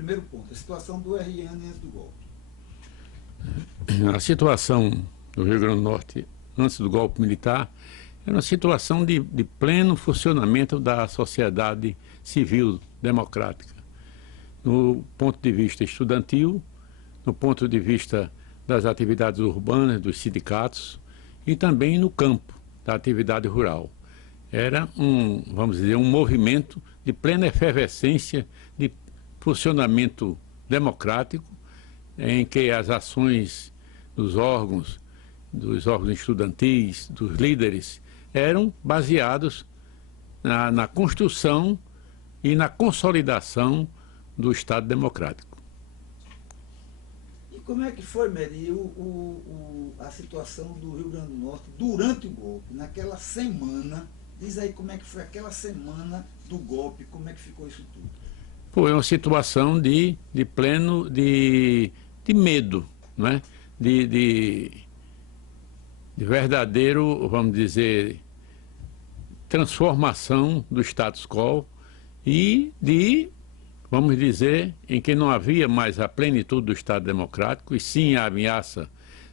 primeiro ponto, a situação do RN antes do golpe. A situação do Rio Grande do Norte antes do golpe militar era uma situação de pleno funcionamento da sociedade civil democrática, no ponto de vista estudantil, no ponto de vista das atividades urbanas, dos sindicatos e também no campo da atividade rural. Era vamos dizer, um movimento de plena efervescência de funcionamento democrático, em que as ações dos órgãos estudantis, dos líderes, eram baseados na construção e na consolidação do Estado democrático. E como é que foi, Meri, a situação do Rio Grande do Norte durante o golpe, naquela semana? Diz aí como é que foi aquela semana do golpe, como é que ficou isso tudo? Foi uma situação de medo, não é? de verdadeiro, vamos dizer, transformação do status quo e vamos dizer, em que não havia mais a plenitude do Estado democrático, e sim a ameaça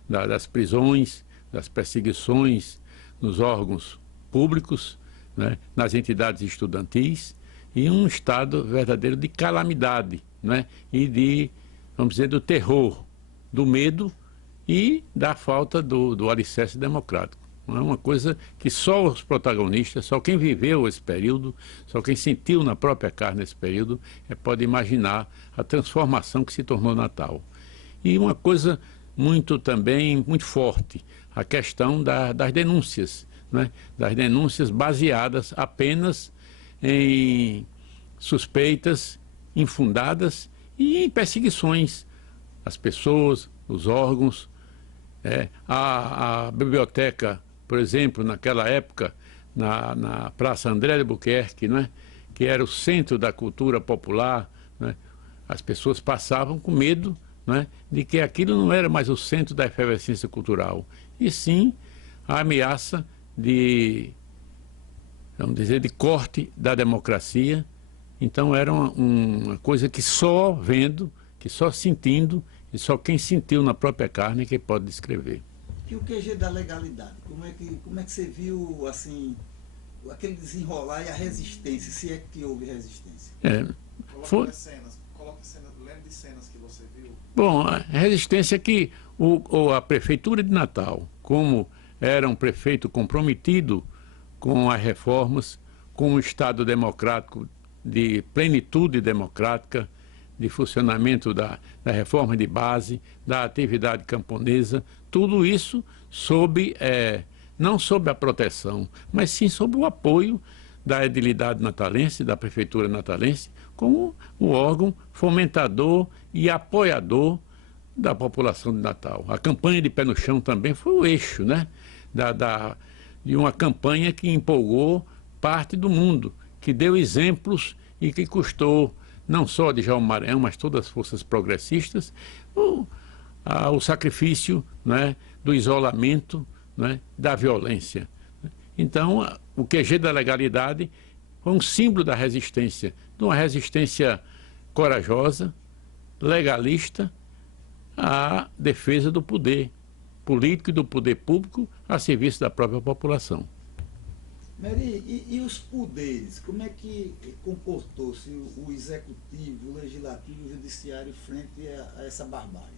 das prisões, das perseguições nos órgãos públicos, né, nas entidades estudantis, e um estado verdadeiro de calamidade, né, e vamos dizer, do terror, do medo e da falta do alicerce democrático. É uma coisa que só os protagonistas, só quem viveu esse período, só quem sentiu na própria carne esse período, pode imaginar a transformação que se tornou Natal. E uma coisa muito forte, a questão das denúncias, né? Das denúncias baseadas apenas em suspeitas infundadas e em perseguições às pessoas, os órgãos. A biblioteca, por exemplo, naquela época, na Praça André de Albuquerque, né, que era o centro da cultura popular, né, as pessoas passavam com medo, né, de que aquilo não era mais o centro da efervescência cultural, e sim a ameaça vamos dizer, de corte da democracia. Então era uma coisa que só vendo, que só sentindo, e só quem sentiu na própria carne que pode descrever. E o QG da legalidade? Como é que você viu, assim, aquele desenrolar e a resistência, se é que houve resistência? Coloque cenas, lembra de cenas que você viu? Bom, a resistência que a Prefeitura de Natal, como era um prefeito comprometido com as reformas, com um Estado democrático de plenitude democrática, de funcionamento da reforma de base, da atividade camponesa, tudo isso não sob a proteção, mas sim sob o apoio da edilidade natalense, da Prefeitura natalense, como o órgão fomentador e apoiador da população de Natal. A campanha de Pé no Chão também foi o eixo, né, de uma campanha que empolgou parte do mundo, que deu exemplos e que custou não só de Djalma Maranhão, mas todas as forças progressistas, o sacrifício, né, do isolamento, né, da violência. Então, o QG da legalidade foi um símbolo da resistência, de uma resistência corajosa, legalista, à defesa do poder político e do poder público a serviço da própria população. Meri, e os poderes? Como é que comportou-se o executivo, o legislativo e o judiciário frente a essa barbárie?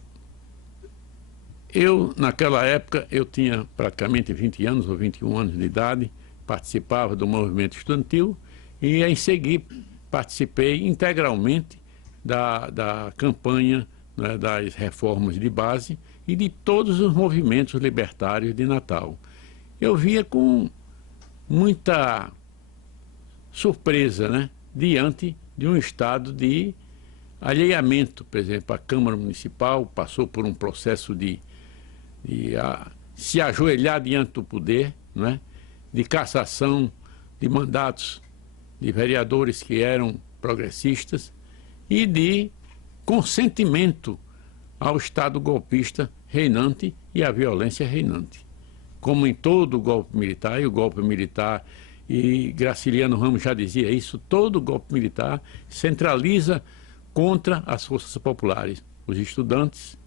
Naquela época, eu tinha praticamente 20 anos ou 21 anos de idade, participava do movimento estudantil e, em seguida, participei integralmente da campanha, né, das reformas de base e de todos os movimentos libertários de Natal. Eu via com muita surpresa, né, diante de um estado de alheamento. Por exemplo, a Câmara Municipal passou por um processo de se ajoelhar diante do poder, né, de cassação de mandatos de vereadores que eram progressistas e de consentimento ao Estado golpista reinante e à violência reinante. Como em todo golpe militar, e o golpe militar, e Graciliano Ramos já dizia isso, todo golpe militar centraliza contra as forças populares, os estudantes,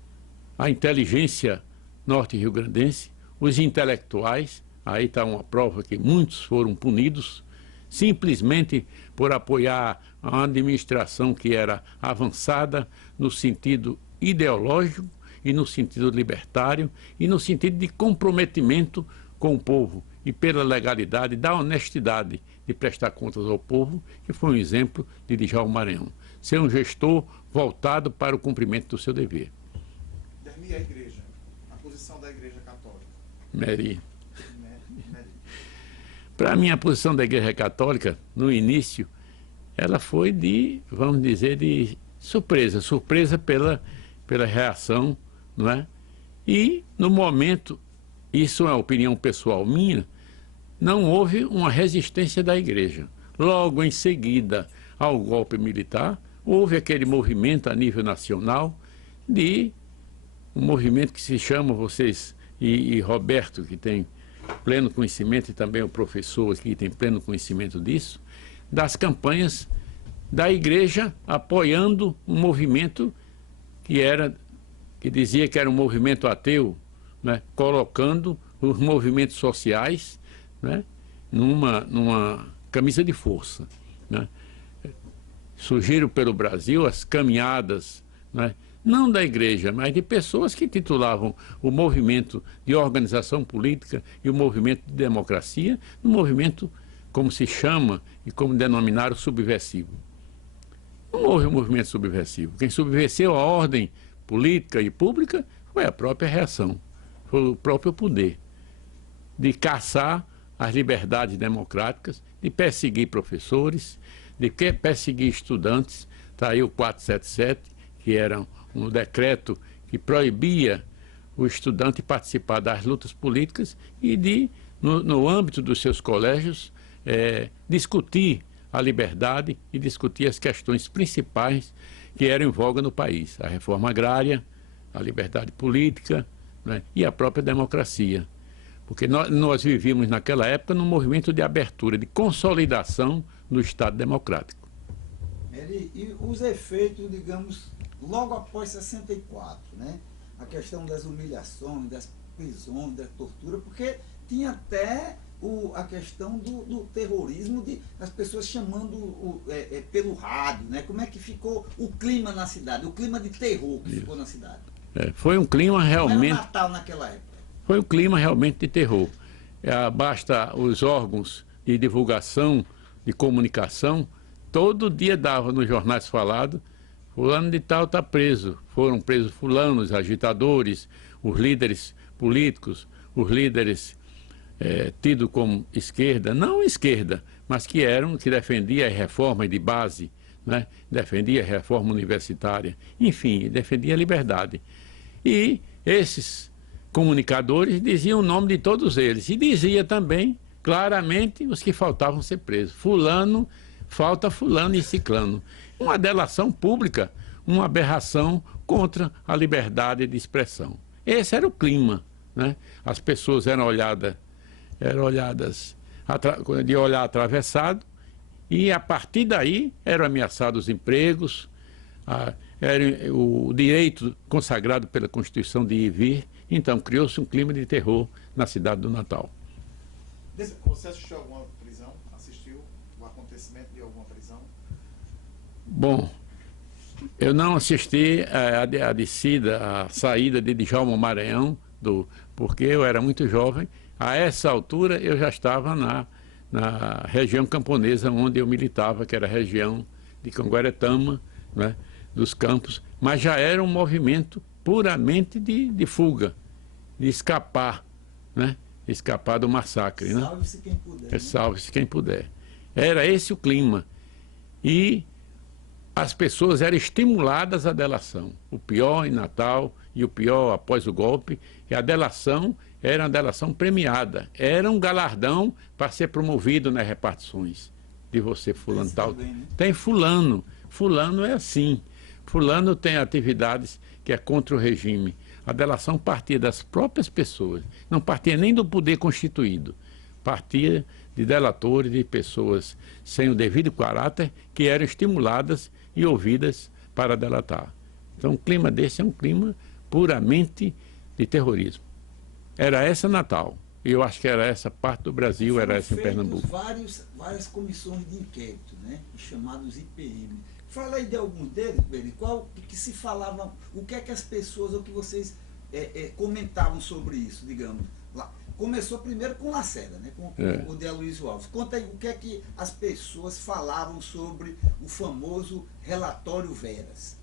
a inteligência norte-riograndense, os intelectuais. Aí está uma prova que muitos foram punidos simplesmente por apoiar a administração que era avançada no sentido ideológico e no sentido libertário e no sentido de comprometimento com o povo e pela legalidade, da honestidade de prestar contas ao povo, que foi um exemplo de Djalma Maranhão. Ser um gestor voltado para o cumprimento do seu dever. Dermi, a igreja, a posição da igreja católica. Mary. Para mim, a posição da Igreja Católica, no início, ela foi de, vamos dizer, de surpresa pela reação, não é? E, no momento, isso é uma opinião pessoal minha, não houve uma resistência da Igreja. Logo em seguida ao golpe militar, houve aquele movimento a nível nacional um movimento que se chama, vocês e Roberto, que tem pleno conhecimento, e também o professor aqui tem pleno conhecimento disso, das campanhas da Igreja apoiando um movimento que dizia que era um movimento ateu, né, colocando os movimentos sociais, né, numa camisa de força, né. Surgiram pelo Brasil as caminhadas, né, não da igreja, mas de pessoas que titulavam o movimento de organização política e o movimento de democracia, no movimento, como se chama e como denominaram, subversivo. Não houve um movimento subversivo. Quem subversivou a ordem política e pública foi a própria reação, foi o próprio poder de caçar as liberdades democráticas, de perseguir professores, de perseguir estudantes. Está aí o 477, que era um decreto que proibia o estudante participar das lutas políticas e de, no âmbito dos seus colégios, discutir a liberdade e discutir as questões principais que eram em voga no país. A reforma agrária, a liberdade política, né, e a própria democracia. Porque nós vivíamos naquela época num movimento de abertura, de consolidação do Estado democrático. E os efeitos, digamos, logo após 64, né? A questão das humilhações, das prisões, da tortura, porque tinha até a questão do terrorismo, de as pessoas chamando pelo rádio, né? Como é que ficou o clima na cidade, o clima de terror que ficou na cidade? Foi um clima realmente... Era Natal naquela época. Foi um clima realmente de terror. Basta os órgãos de divulgação, de comunicação, todo dia dava nos jornais falados: fulano de tal está preso, foram presos fulanos, agitadores, os líderes políticos, os líderes tidos como esquerda, não esquerda, mas que defendiam a reforma de base, né? Defendia a reforma universitária, enfim, defendia a liberdade. E esses comunicadores diziam o nome de todos eles e dizia também claramente os que faltavam ser presos: fulano, falta fulano e ciclano. Uma delação pública, uma aberração contra a liberdade de expressão. Esse era o clima, né? As pessoas eram olhadas de olhar atravessado, e a partir daí eram ameaçados os empregos, era o direito consagrado pela Constituição de ir e vir. Então criou-se um clima de terror na cidade do Natal. Você assistiu a alguma prisão? Assistiu o acontecimento de alguma prisão? Bom, eu não assisti a descida, a saída de Djalma Maranhão, porque eu era muito jovem. A essa altura eu já estava na região camponesa onde eu militava, que era a região de Canguaretama, né, dos campos, mas já era um movimento puramente de fuga, de escapar, né? Escapar do massacre. Salve-se quem puder. Né? Salve-se quem puder. Era esse o clima. E as pessoas eram estimuladas à delação. O pior em Natal e o pior após o golpe, e a delação era uma delação premiada. Era um galardão para ser promovido nas repartições. De você, fulano tal. Também, né? Tem fulano. Fulano é assim. Fulano tem atividades que é contra o regime. A delação partia das próprias pessoas, não partia nem do poder constituído, partia de delatores, de pessoas sem o devido caráter, que eram estimuladas e ouvidas para delatar. Então, um clima desse é um clima puramente de terrorismo. Era essa Natal. E eu acho que era essa parte do Brasil, era essa em Pernambuco. Várias comissões de inquérito, né, chamados IPM. Fala aí de alguns deles, Beni, qual que se falava, o que é que as pessoas, o que vocês comentavam sobre isso, digamos. Lá. Começou primeiro com Lacerda, né, com o de Aloysio Alves. Conta aí o que é que as pessoas falavam sobre o famoso relatório Veras.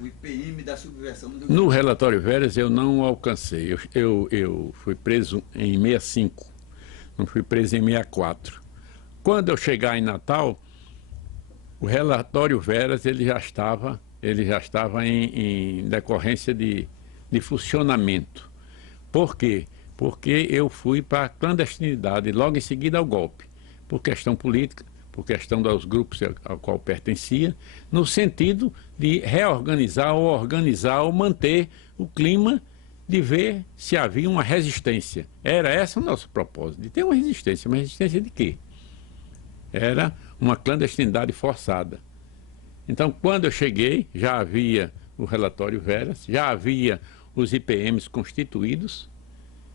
O IPM da subversão do Rio Grande do Norte. No relatório Veras eu não alcancei. Eu fui preso em 65, não fui preso em 64. Quando eu chegar em Natal, o relatório Veras ele já estava em decorrência de funcionamento. Por quê? Porque eu fui para a clandestinidade logo em seguida ao golpe, por questão política, por questão dos grupos ao qual pertencia, no sentido de reorganizar ou organizar ou manter o clima de ver se havia uma resistência. Era esse o nosso propósito, de ter uma resistência. Uma resistência de quê? Era uma clandestinidade forçada. Então, quando eu cheguei, já havia o relatório Veras, já havia os IPMs constituídos,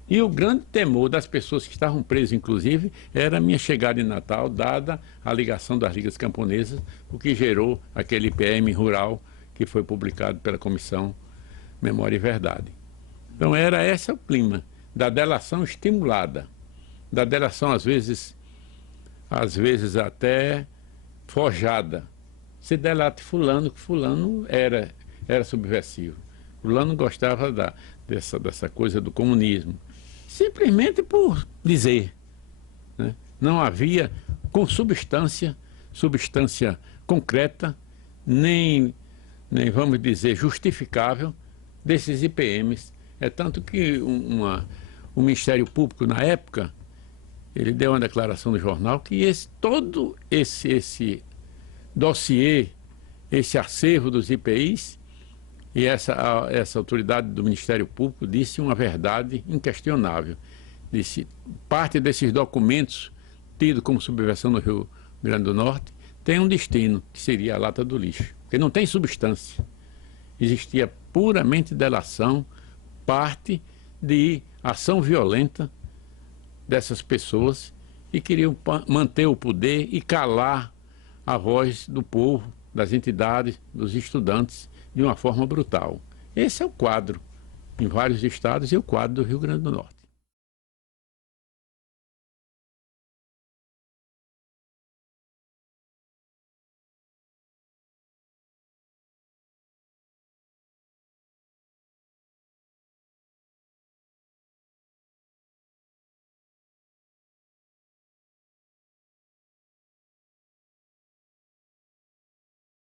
e o grande temor das pessoas que estavam presas, inclusive, era a minha chegada em Natal, dada a ligação das ligas camponesas, o que gerou aquele IPM rural que foi publicado pela Comissão Memória e Verdade. Então era esse o clima da delação estimulada, da delação às vezes até forjada. Se delate fulano, que fulano era subversivo. Fulano gostava dessa coisa do comunismo. Simplesmente por dizer, né? Não havia com substância concreta, nem vamos dizer todo desses IPMs. É tanto que o Ministério Público, na época, ele deu uma declaração no jornal que todo esse dossiê, esse acervo dos IPIs, e essa autoridade do Ministério Público disse uma verdade inquestionável. Disse, parte desses documentos, tidos como subversão no Rio Grande do Norte, tem um destino, que seria a lata do lixo. Porque não tem substância. Existia puramente delação, parte de ação violenta dessas pessoas que queriam manter o poder e calar a voz do povo, das entidades, dos estudantes, de uma forma brutal. Esse é o quadro em vários estados e o quadro do Rio Grande do Norte.